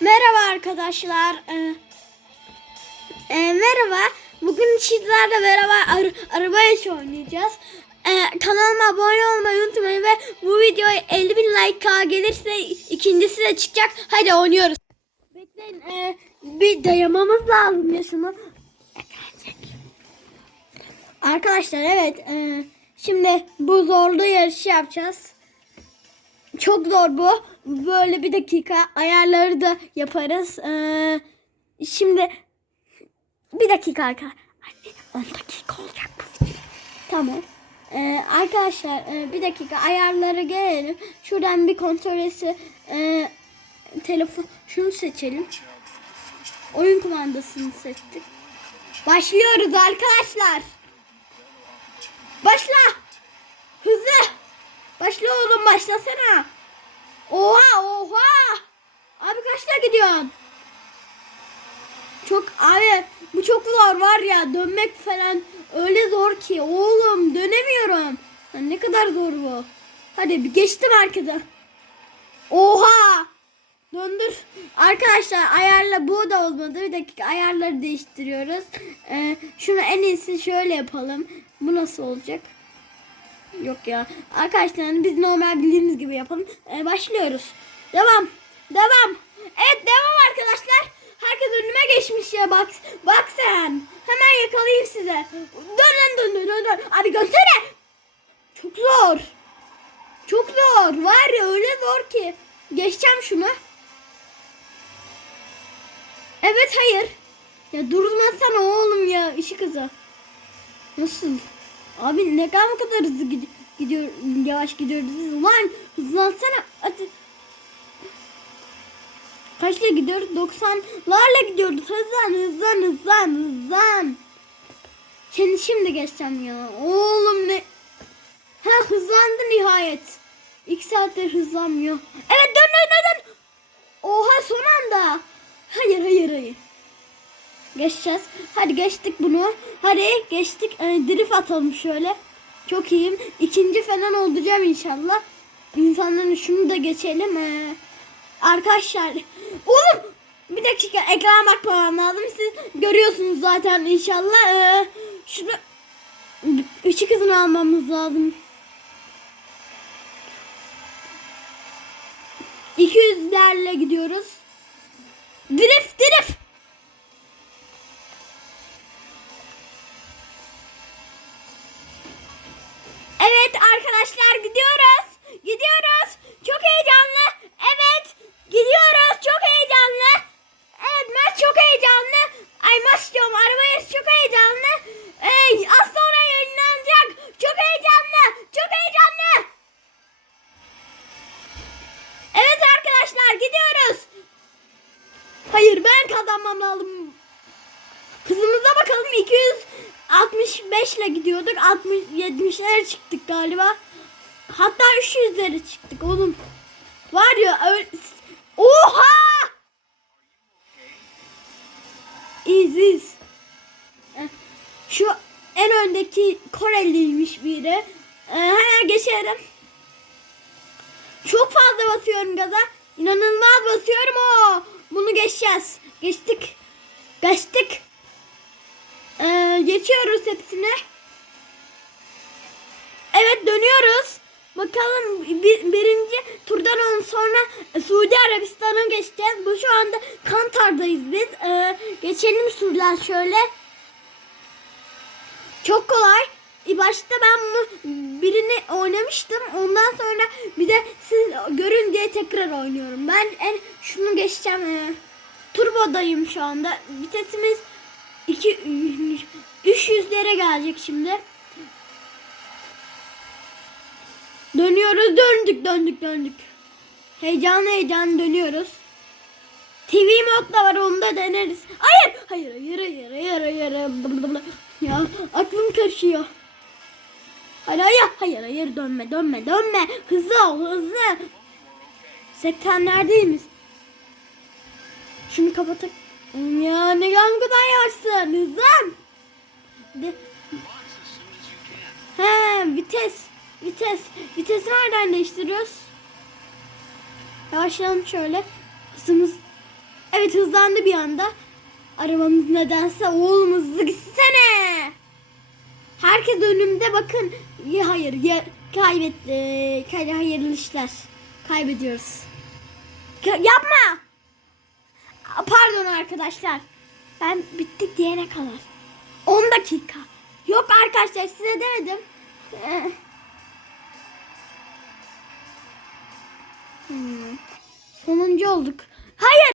Merhaba arkadaşlar. Ee, e, merhaba. Bugün sizlerle beraber ar- araba yarışı oynayacağız. Ee, kanalıma abone olmayı unutmayın ve bu videoya 50 bin like gelirse ikincisi de çıkacak. Hadi oynuyoruz. Bekleyin. ee, bir dayamamız lazım ya şunu. Arkadaşlar evet. ee, şimdi bu zorlu yarışı yapacağız. Çok zor bu. Böyle bir dakika ayarları da yaparız. Ee, şimdi bir dakika arkadaşlar. Anne 10 dakika olacak bu. Tamam. Ee, arkadaşlar e, bir dakika ayarlara gelelim. Şuradan bir kontrolesi e, telefon şunu seçelim. Oyun kumandasını seçtik. Başlıyoruz arkadaşlar. Başla. Hızlı. Başla oğlum başlasana. Oha oha. Abi kaçta gidiyorsun? Çok abi bu çok zor var ya dönmek falan öyle zor ki oğlum dönemiyorum. Ya ne kadar zor bu. Hadi bir geçtim arkada. Oha. Döndür. Arkadaşlar ayarla bu da olmadı. Bir dakika ayarları değiştiriyoruz. Ee, şunu en iyisi şöyle yapalım. Bu nasıl olacak? Yok ya. Arkadaşlar biz normal bildiğimiz gibi yapalım. Ee, başlıyoruz. Devam. Devam. Evet devam arkadaşlar. Herkes önüme geçmiş ya bak. Bak sen. Hemen yakalayayım size. Dön dön dön dön. dön. Abi götüre. Çok zor. Çok zor. Var ya öyle zor ki. Geçeceğim şunu. Evet hayır. Ya durmasana oğlum ya ışık hızı. Nasıl? Abi ne kadar kadar hızlı gid- gidiyor yavaş gidiyoruz. Lan hızlansana. Hadi. Kaçla gidiyoruz? 90'larla gidiyoruz. Hızlan hızlan hızlan hızlan. Seni şimdi geçeceğim ya. Oğlum ne? Ha hızlandı nihayet. İki saattir hızlanmıyor. Evet dön dön dön. Oha son anda. Hayır hayır hayır. Geçeceğiz. Hadi geçtik bunu. Hadi geçtik. Ee, drift atalım şöyle. Çok iyiyim. İkinci falan olacağım inşallah. İnsanların şunu da geçelim. Ee, arkadaşlar. Oğlum bir dakika ekrana bakmam lazım. Siz görüyorsunuz zaten inşallah. Ee, şunu ışık hızını almamız lazım. 200'lerle gidiyoruz. Drift Hayır ben kazanmam lazım. Hızımıza bakalım 265 ile gidiyorduk. 60 70'lere çıktık galiba. Hatta 300'lere çıktık oğlum. Var ya öyle Oha! İziz. Eh, Şu en öndeki Koreliymiş biri. Ee, hemen geçelim. Çok fazla basıyorum gaza. İnanılmaz basıyorum o. Bunu geçeceğiz. Geçtik. Geçtik. Ee, geçiyoruz hepsine. Evet dönüyoruz. Bakalım bir, birinci turdan on sonra Suudi Arabistan'a geçeceğiz. Bu şu anda Kantar'dayız biz. Ee, geçelim şuradan şöyle. Çok kolay. İlk Başta ben bunu birini oynamıştım. Ondan sonra bir de siz görün diye tekrar oynuyorum. Ben en şunu geçeceğim. Ee, turbodayım şu anda. Vitesimiz 2 300'lere gelecek şimdi. Dönüyoruz, döndük, döndük, döndük. Heyecanlı heyecanlı dönüyoruz. TV mod da var onu da deneriz. Hayır, hayır, hayır, hayır, hayır, hayır. Bla. Ya aklım karışıyor. Hayır, hayır, hayır, hayır, dönme, dönme, dönme. Hızlı ol, hızlı. Sektenlerdeyiz. Şunu kapatıp. Ya ne kadar yavaşsın, hızlan. De. He, vites. Vites. Vitesi nereden değiştiriyoruz? Yavaşlayalım şöyle. Hızımız Evet hızlandı bir anda. Arabamız nedense oğlum hızlı gitsene. Herkes önümde bakın. Ya hayır ya kaybettik. Hadi hayırlı işler. Kaybediyoruz. Ka- yapma. Pardon arkadaşlar. Ben bittik diyene kadar. 10 dakika. Yok arkadaşlar size demedim. Ee, hmm. Sonuncu olduk. Hayır